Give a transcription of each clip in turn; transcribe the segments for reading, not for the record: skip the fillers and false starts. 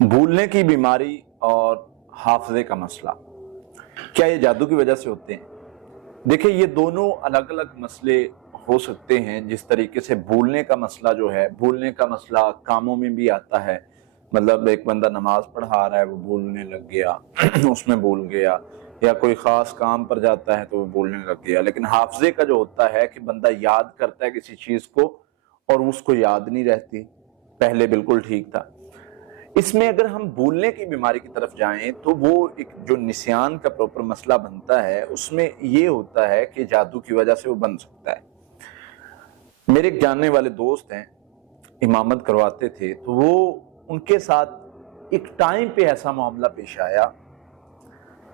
भूलने की बीमारी और हाफजे का मसला, क्या ये जादू की वजह से होते हैं? देखिए, ये दोनों अलग अलग मसले हो सकते हैं। जिस तरीके से भूलने का मसला जो है, भूलने का मसला कामों में भी आता है। मतलब एक बंदा नमाज पढ़ा रहा है, वो भूलने लग गया उसमें भूल गया, या कोई खास काम पर जाता है तो वो भूलने लग गया। लेकिन हाफजे का जो होता है कि बंदा याद करता है किसी चीज को और उसको याद नहीं रहती, पहले बिल्कुल ठीक था। इसमें अगर हम भूलने की बीमारी की तरफ जाएं तो वो एक जो निस्यान का प्रॉपर मसला बनता है, उसमें ये होता है कि जादू की वजह से वो बन सकता है। मेरे एक जानने वाले दोस्त हैं, इमामत करवाते थे, तो वो उनके साथ एक टाइम पे ऐसा मामला पेश आया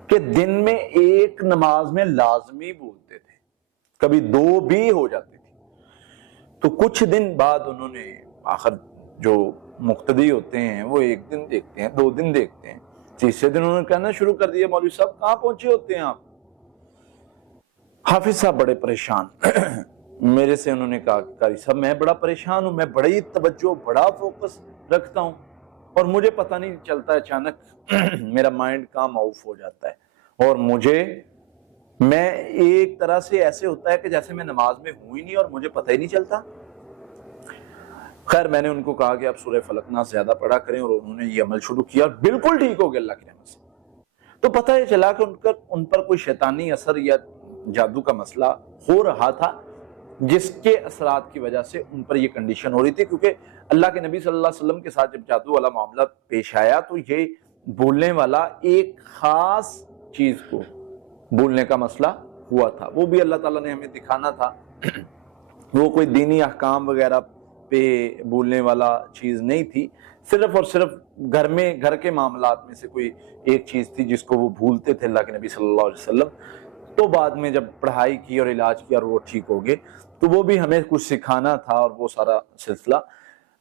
कि दिन में एक नमाज में लाजमी बोलते थे, कभी दो भी हो जाती थी। तो कुछ दिन बाद उन्होंने, आखिर जो मुक्तदी होते हैं वो एक दिन देखते हैं, 2 दिन देखते हैं, तीसरे दिन उन्होंने कहना शुरू कर दिया, मौलवी साहब कहाँ पहुंचे होते हैं आप? हाफिज साहब बड़े परेशान मेरे से उन्होंने कहा, कारी साहब मैं बड़ा परेशान हूं, मैं बड़ी तवज्जो, बड़ा फोकस रखता हूं और मुझे पता नहीं चलता, अचानक मेरा माइंड काम ऑफ हो जाता है और मैं एक तरह से ऐसे होता है कि जैसे मैं नमाज में हूं ही नहीं और मुझे पता ही नहीं चलता। खैर, मैंने उनको कहा कि आप सूरह फलक नास ज्यादा पढ़ा करें और उन्होंने ये अमल शुरू किया और बिल्कुल ठीक हो गया अल्लाह की रहमत से। तो पता ये चला कि उन पर कोई शैतानी असर या जादू का मसला हो रहा था, जिसके असरात की वजह से उन पर यह कंडीशन हो रही थी। क्योंकि अल्लाह के नबी सल्लल्लाहु अलैहि वसल्लम के साथ जब जादू वाला मामला पेश आया तो ये बोलने वाला एक खास चीज को बोलने का मसला हुआ था, वो भी अल्लाह ताला ने हमें दिखाना था। वो कोई दीनी अहकाम वगैरह पे बोलने वाला चीज नहीं थी, सिर्फ और सिर्फ घर के मामलात में से कोई एक चीज थी जिसको वो भूलते थे अल्लाह के नबी सल्लल्लाहु अलैहि वसल्लम। तो बाद में जब पढ़ाई की और इलाज किया और वो ठीक हो गए, तो वो भी हमें कुछ सिखाना था और वो सारा सिलसिला।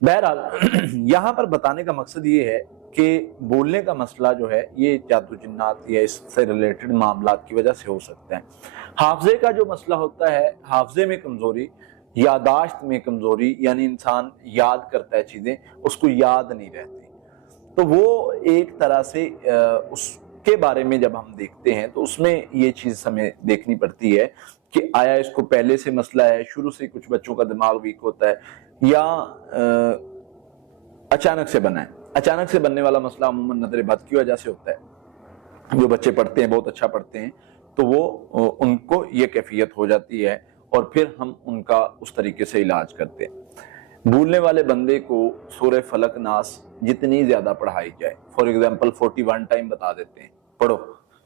बहरहाल यहाँ पर बताने का मकसद ये है कि बोलने का मसला जो है ये जादू जिन्नात या इससे रिलेटेड मामलात की वजह से हो सकता है। हाफजे का जो मसला होता है, हाफजे में कमजोरी, यादाश्त में कमजोरी, यानी इंसान याद करता है चीजें, उसको याद नहीं रहती। तो वो एक तरह से उसके बारे में जब हम देखते हैं तो उसमें ये चीज हमें देखनी पड़ती है कि आया इसको पहले से मसला है, शुरू से कुछ बच्चों का दिमाग वीक होता है, या अचानक से बना है। अचानक से बनने वाला मसला अमूमन नजर बद की वजह से होता है। जो बच्चे पढ़ते हैं, बहुत अच्छा पढ़ते हैं, तो वो उनको ये कैफियत हो जाती है और फिर हम उनका उस तरीके से इलाज करते हैं। भूलने वाले बंदे को सूरह फलक नास जितनी ज्यादा पढ़ाई जाए, फॉर एग्जांपल 41 टाइम बता देते हैं, पढ़ो,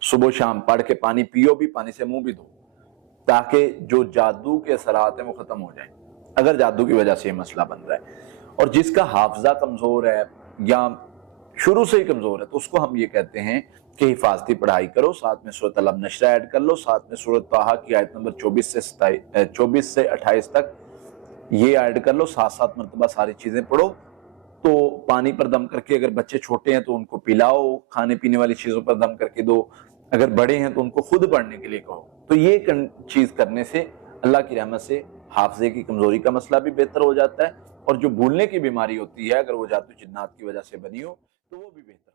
सुबह शाम पढ़ के पानी पियो भी, पानी से मुंह भी धो, ताकि जो जादू के असरात हैं वो खत्म हो जाए, अगर जादू की वजह से ये मसला बन रहा है। और जिसका हाफजा कमजोर है या शुरू से ही कमजोर है, तो उसको हम ये कहते हैं कि हिफाजती पढ़ाई करो, साथ में सूरत अल नशरा ऐड कर लो, साथ में सूरत ताहा की आयत नंबर 24 से 28 तक ये ऐड कर लो, 7 मरतबा सारी चीजें पढ़ो। तो पानी पर दम करके, अगर बच्चे छोटे हैं तो उनको पिलाओ, खाने पीने वाली चीजों पर दम करके दो, अगर बड़े हैं तो उनको खुद पढ़ने के लिए कहो। तो ये चीज करने से अल्लाह की रहमत से हाफजे की कमजोरी का मसला भी बेहतर हो जाता है, और जो भूलने की बीमारी होती है, अगर वो जादू जिन्नात की वजह से बनी हो तो वो भी बेहतर।